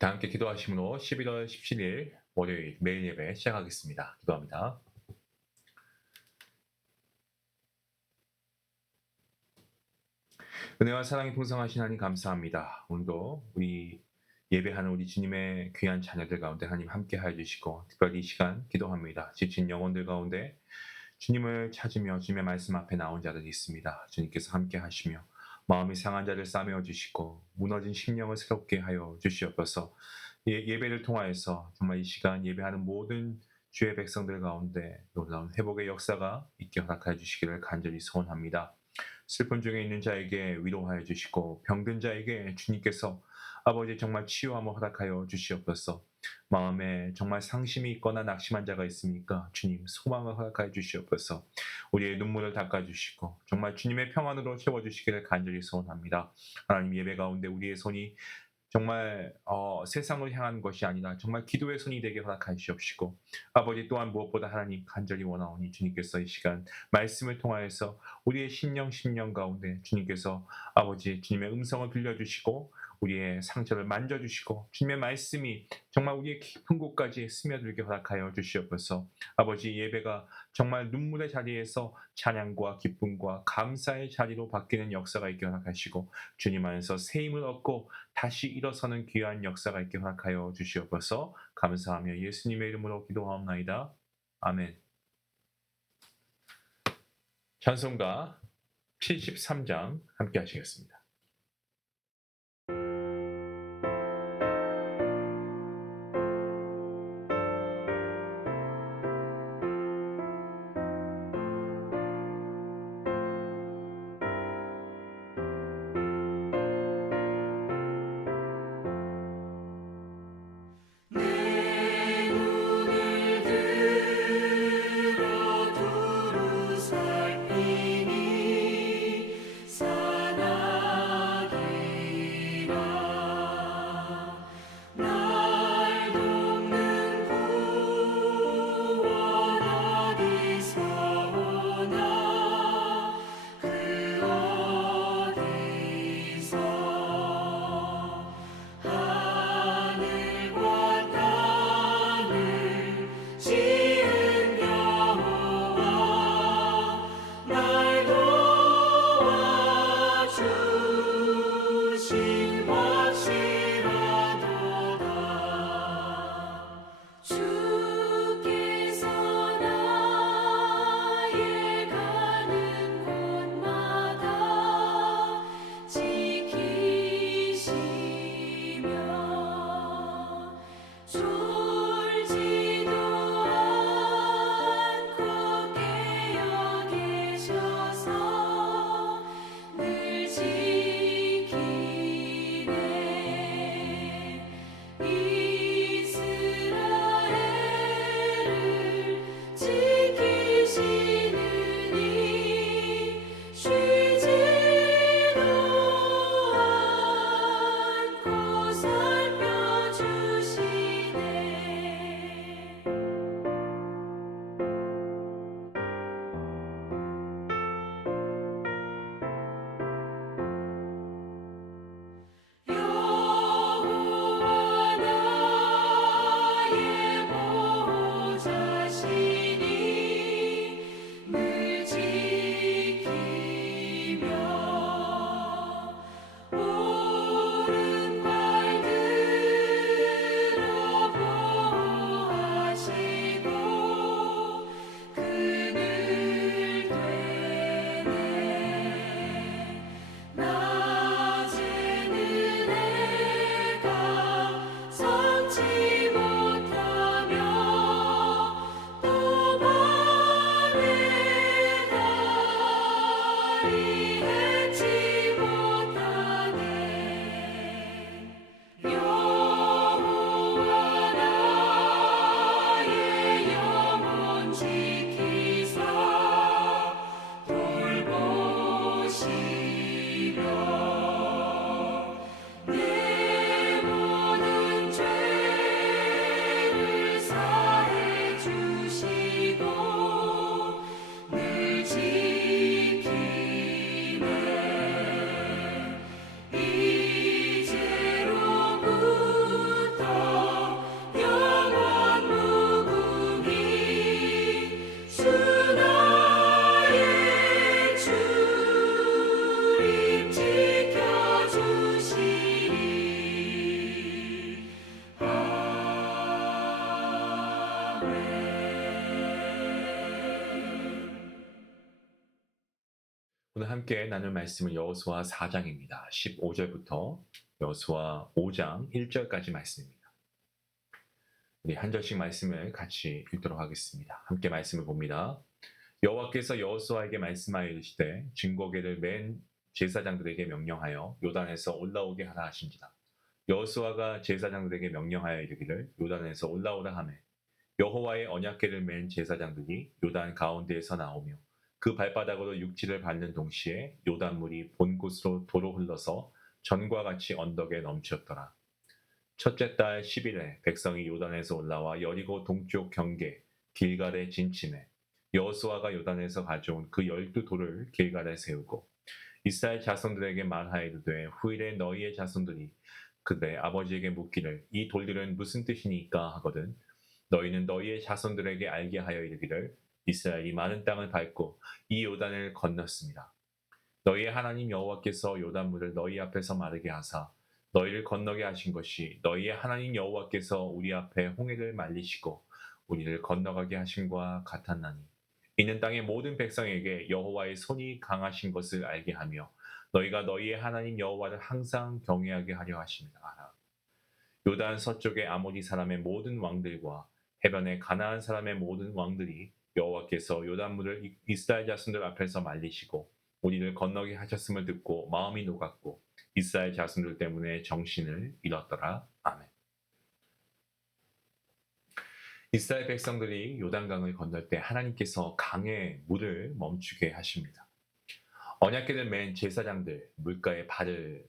다 함께 기도하심으로 11월 17일 월요일 매일 예배 시작하겠습니다. 기도합니다. 은혜와 사랑이 풍성하신 하나님 감사합니다. 오늘도 우리 예배하는 우리 주님의 귀한 자녀들 가운데 하나님 함께 하여 주시고 특별히 이 시간 기도합니다. 지친 영혼들 가운데 주님을 찾으며 주님의 말씀 앞에 나온 자들이 있습니다. 주님께서 함께 하시며 마음이 상한 자를 싸매어 주시고 무너진 심령을 새롭게 하여 주시옵소서. 예배를 통하여서 정말 이 시간 예배하는 모든 주의 백성들 가운데 놀라운 회복의 역사가 있게 허락하여 주시기를 간절히 소원합니다. 슬픈 중에 있는 자에게 위로하여 주시고 병든 자에게 주님께서 아버지 정말 치유함을 허락하여 주시옵소서. 마음에 정말 상심이 있거나 낙심한 자가 있습니까? 주님 소망을 허락하여 주시옵소서. 우리의 눈물을 닦아주시고 정말 주님의 평안으로 채워주시기를 간절히 소원합니다. 하나님 예배 가운데 우리의 손이 정말 세상을 향하는 것이 아니라 정말 기도의 손이 되게 허락하여 주시옵시고 아버지 또한 무엇보다 하나님 간절히 원하오니 주님께서 이 시간 말씀을 통하여서 우리의 심령 가운데 주님께서 아버지 주님의 음성을 들려주시고 우리의 상처를 만져주시고 주님의 말씀이 정말 우리의 깊은 곳까지 스며들게 허락하여 주시옵소서. 아버지 예배가 정말 눈물의 자리에서 찬양과 기쁨과 감사의 자리로 바뀌는 역사가 있게 허락하시고 주님 안에서 새 힘을 얻고 다시 일어서는 귀한 역사가 있게 허락하여 주시옵소서. 감사하며 예수님의 이름으로 기도하옵나이다. 아멘. 찬송가 73장 함께 하시겠습니다. 살피니 사랑 오늘 함께 나눌 말씀은 여호수아 4장입니다. 15절부터 여호수아 5장 1절까지 말씀입니다. 우리 한 절씩 말씀을 같이 읽도록 하겠습니다. 함께 말씀을 봅니다. 여호와께서 여호수아에게 말씀하여 이르시되 증거궤를 맨 제사장들에게 명령하여 요단에서 올라오게 하라 하신지라. 여호수아가 제사장들에게 명령하여 이르기를 요단에서 올라오라 하매 여호와의 언약궤를 맨 제사장들이 요단 가운데에서 나오며 그 발바닥으로 육지를 밟는 동시에 요단물이 본 곳으로 도로 흘러서 전과 같이 언덕에 넘치었더라. 첫째 달 10일에 백성이 요단에서 올라와 여리고 동쪽 경계 길갈에 진침해 여호수아가 요단에서 가져온 그 12돌을 길갈에 세우고 이스라엘 자손들에게 말하이르되 후일에 너희의 자손들이 그들의 아버지에게 묻기를 이 돌들은 무슨 뜻이니까 하거든 너희는 너희의 자손들에게 알게 하여 이르기를 이스라엘이 많은 땅을 밟고 이 요단을 건넜습니다. 너희의 하나님 여호와께서 요단물을 너희 앞에서 마르게 하사 너희를 건너게 하신 것이 너희의 하나님 여호와께서 우리 앞에 홍해를 말리시고 우리를 건너가게 하심과 같았나니 이는 땅의 모든 백성에게 여호와의 손이 강하신 것을 알게 하며 너희가 너희의 하나님 여호와를 항상 경외하게 하려 하심이라. 요단 서쪽의 아모리 사람의 모든 왕들과 해변의 가나안 사람의 모든 왕들이 여호와께서 요단물을 이스라엘 자손들 앞에서 말리시고 우리를 건너게 하셨음을 듣고 마음이 녹았고 이스라엘 자손들 때문에 정신을 잃었더라. 아멘. 이스라엘 백성들이 요단강을 건널 때 하나님께서 강의 물을 멈추게 하십니다. 언약궤를 맨 제사장들 물가에 발을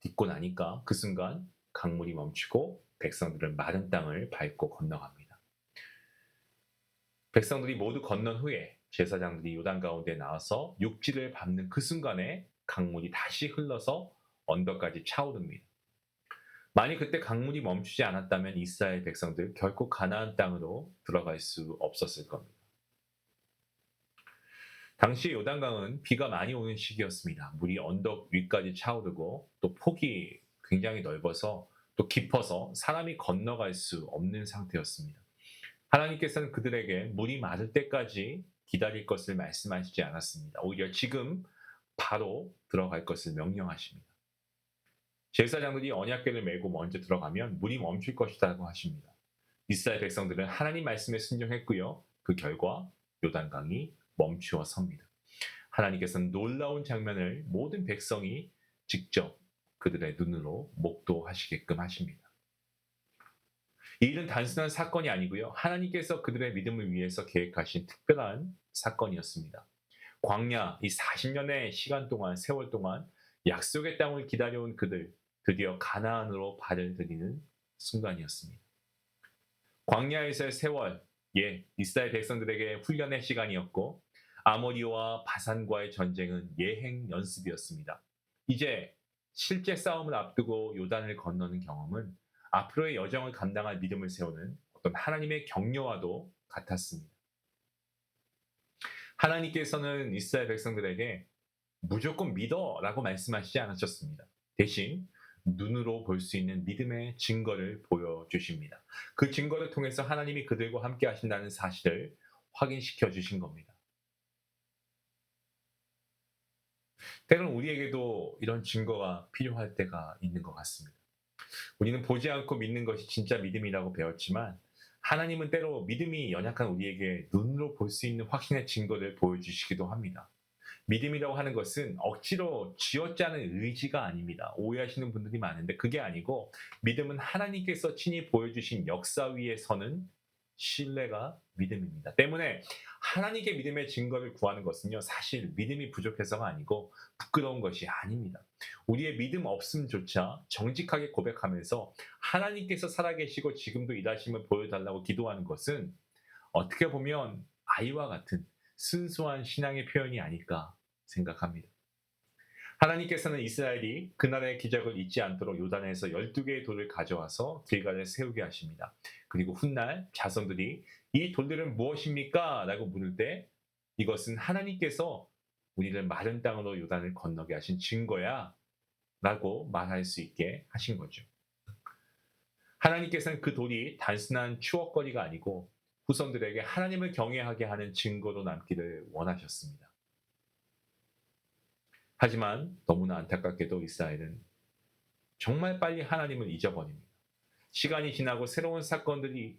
딛고 나니까 그 순간 강물이 멈추고 백성들은 마른 땅을 밟고 건너갑니다. 백성들이 모두 건넌 후에 제사장들이 요단 가운데 나와서 육지를 밟는 그 순간에 강물이 다시 흘러서 언덕까지 차오릅니다. 만약 그때 강물이 멈추지 않았다면 이스라엘 백성들 결코 가나안 땅으로 들어갈 수 없었을 겁니다. 당시 요단강은 비가 많이 오는 시기였습니다. 물이 언덕 위까지 차오르고 또 폭이 굉장히 넓어서 또 깊어서 사람이 건너갈 수 없는 상태였습니다. 하나님께서는 그들에게 물이 마를 때까지 기다릴 것을 말씀하시지 않았습니다. 오히려 지금 바로 들어갈 것을 명령하십니다. 제사장들이 언약궤를 메고 먼저 들어가면 물이 멈출 것이라고 하십니다. 이스라엘 백성들은 하나님 말씀에 순종했고요. 그 결과 요단강이 멈추어 섭니다. 하나님께서는 놀라운 장면을 모든 백성이 직접 그들의 눈으로 목도하시게끔 하십니다. 이 일은 단순한 사건이 아니고요. 하나님께서 그들의 믿음을 위해서 계획하신 특별한 사건이었습니다. 광야 이 40년의 시간 동안 세월 동안 약속의 땅을 기다려온 그들 드디어 가나안으로 발을 들이는 순간이었습니다. 광야에서의 세월 이스라엘 백성들에게 훈련의 시간이었고 아모리와 바산과의 전쟁은 예행 연습이었습니다. 이제 실제 싸움을 앞두고 요단을 건너는 경험은 앞으로의 여정을 감당할 믿음을 세우는 어떤 하나님의 격려와도 같았습니다. 하나님께서는 이스라엘 백성들에게 무조건 믿어라고 말씀하시지 않으셨습니다. 대신 눈으로 볼 수 있는 믿음의 증거를 보여주십니다. 그 증거를 통해서 하나님이 그들과 함께 하신다는 사실을 확인시켜 주신 겁니다. 때로는 우리에게도 이런 증거가 필요할 때가 있는 것 같습니다. 우리는 보지 않고 믿는 것이 진짜 믿음이라고 배웠지만 하나님은 때로 믿음이 연약한 우리에게 눈으로 볼 수 있는 확신의 증거를 보여주시기도 합니다. 믿음이라고 하는 것은 억지로 쥐어짜는 의지가 아닙니다. 오해하시는 분들이 많은데 그게 아니고 믿음은 하나님께서 친히 보여주신 역사 위에 서는 신뢰가 믿음입니다. 때문에 하나님께 믿음의 증거를 구하는 것은요, 사실 믿음이 부족해서가 아니고 부끄러운 것이 아닙니다. 우리의 믿음 없음조차 정직하게 고백하면서 하나님께서 살아계시고 지금도 일하심을 보여달라고 기도하는 것은 어떻게 보면 아이와 같은 순수한 신앙의 표현이 아닐까 생각합니다. 하나님께서는 이스라엘이 그날의 기적을 잊지 않도록 요단에서 12개의 돌을 가져와서 길갈에 세우게 하십니다. 그리고 훗날 자손들이 이 돌들은 무엇입니까? 라고 물을 때 이것은 하나님께서 우리를 마른 땅으로 요단을 건너게 하신 증거야 라고 말할 수 있게 하신 거죠. 하나님께서는 그 돌이 단순한 추억거리가 아니고 후손들에게 하나님을 경외하게 하는 증거로 남기를 원하셨습니다. 하지만 너무나 안타깝게도 이스라엘은 정말 빨리 하나님을 잊어버립니다. 시간이 지나고 새로운 사건들이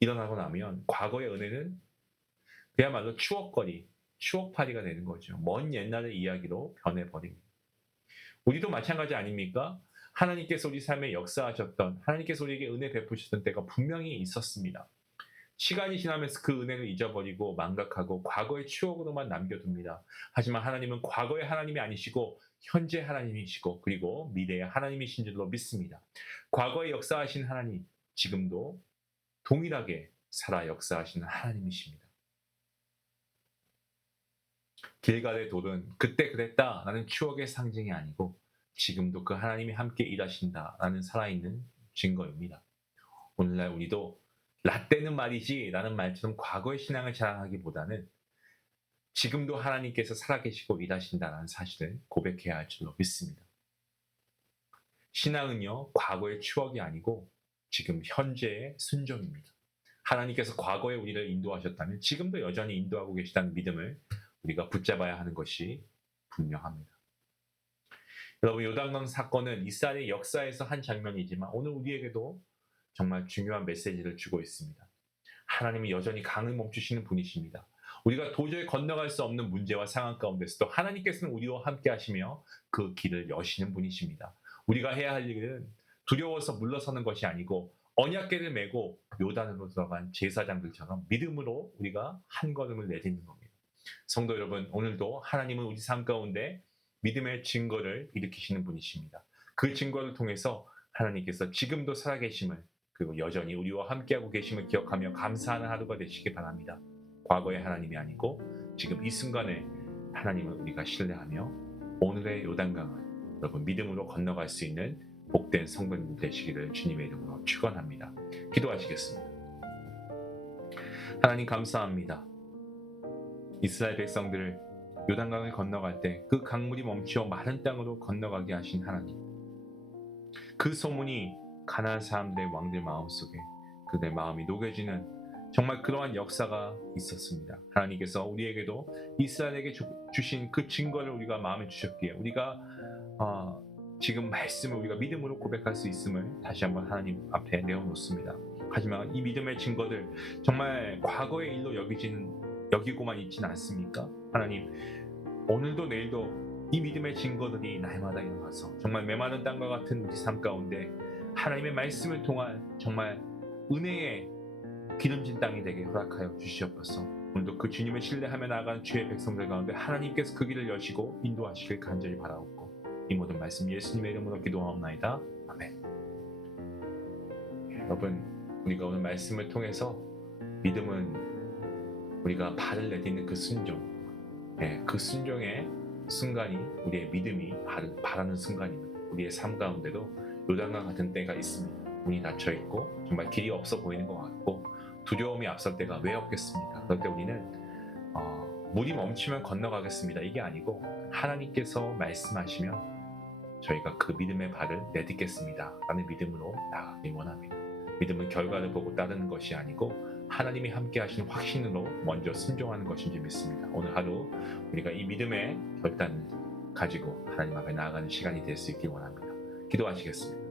일어나고 나면 과거의 은혜는 그야말로 추억거리, 추억팔이가 되는 거죠. 먼 옛날의 이야기로 변해버립니다. 우리도 마찬가지 아닙니까? 하나님께서 우리 삶에 역사하셨던, 하나님께서 우리에게 은혜 베푸셨던 때가 분명히 있었습니다. 시간이 지나면서 그 은혜를 잊어버리고 망각하고 과거의 추억으로만 남겨둡니다. 하지만 하나님은 과거의 하나님이 아니시고 현재 하나님이시고 그리고 미래의 하나님이신 줄로 믿습니다. 과거에 역사하신 하나님, 지금도 동일하게 살아 역사하시는 하나님이십니다. 길갈의 돌은 그때 그랬다라는 추억의 상징이 아니고 지금도 그 하나님이 함께 일하신다라는 살아있는 증거입니다. 오늘날 우리도 라떼는 말이지 라는 말처럼 과거의 신앙을 자랑하기보다는 지금도 하나님께서 살아계시고 일하신다는 사실을 고백해야 할 줄로 믿습니다. 신앙은요, 과거의 추억이 아니고 지금 현재의 순종입니다. 하나님께서 과거에 우리를 인도하셨다면 지금도 여전히 인도하고 계시다는 믿음을 우리가 붙잡아야 하는 것이 분명합니다. 여러분, 요단강 사건은 이스라엘의 역사에서 한 장면이지만 오늘 우리에게도 정말 중요한 메시지를 주고 있습니다. 하나님이 여전히 강을 멈추시는 분이십니다. 우리가 도저히 건너갈 수 없는 문제와 상황 가운데서도 하나님께서는 우리와 함께 하시며 그 길을 여시는 분이십니다. 우리가 해야 할 일은 두려워서 물러서는 것이 아니고 언약궤를 메고 요단으로 들어간 제사장들처럼 믿음으로 우리가 한 걸음을 내딛는 겁니다. 성도 여러분, 오늘도 하나님은 우리 삶 가운데 믿음의 증거를 일으키시는 분이십니다. 그 증거를 통해서 하나님께서 지금도 살아계심을 그리고 여전히 우리와 함께하고 계심을 기억하며 감사하는 하루가 되시기 바랍니다. 과거의 하나님이 아니고 지금 이 순간에 하나님을 우리가 신뢰하며 오늘의 요단강을 여러분 믿음으로 건너갈 수 있는 복된 성도님 되시기를 주님의 이름으로 축원합니다. 기도하시겠습니다. 하나님 감사합니다. 이스라엘 백성들을 요단강을 건너갈 때 그 강물이 멈추어 마른 땅으로 건너가게 하신 하나님, 그 소문이 가나안 사람들의 왕들 마음속에 그들의 마음이 녹여지는 정말 그러한 역사가 있었습니다. 하나님께서 우리에게도 이스라엘에게 주신 그 증거를 우리가 마음에 주셨기에 우리가 지금 말씀을 우리가 믿음으로 고백할 수 있음을 다시 한번 하나님 앞에 내어놓습니다. 하지만 이 믿음의 증거들 정말 과거의 일로 여기고만 있지는 않습니까? 하나님, 오늘도 내일도 이 믿음의 증거들이 날마다 일어나서 정말 메마른 땅과 같은 우리 삶 가운데 하나님의 말씀을 통한 정말 은혜의 기름진 땅이 되게 허락하여 주시옵소서. 오늘도 그 주님을 신뢰하며 나아가는 주의 백성들 가운데 하나님께서 그 길을 여시고 인도하시길 간절히 바라옵고 이 모든 말씀 예수님의 이름으로 기도하옵나이다. 아멘. 여러분, 우리가 오늘 말씀을 통해서 믿음은 우리가 발을 내딛는 그 순종, 그 순종의 순간이 우리의 믿음이 발하는 순간입니다. 우리의 삶 가운데도 요단강 같은 때가 있습니다. 문이 닫혀 있고 정말 길이 없어 보이는 것 같고 두려움이 앞설 때가 왜 없겠습니까? 그럴 때 우리는 물이 멈추면 건너가겠습니다. 이게 아니고 하나님께서 말씀하시면 저희가 그 믿음의 발을 내딛겠습니다 라는 믿음으로 나아가길 원합니다. 믿음은 결과를 보고 따르는 것이 아니고 하나님이 함께 하시는 확신으로 먼저 순종하는 것인 줄 믿습니다. 오늘 하루 우리가 이 믿음의 결단을 가지고 하나님 앞에 나아가는 시간이 될 수 있길 원합니다. 기도하시겠습니다.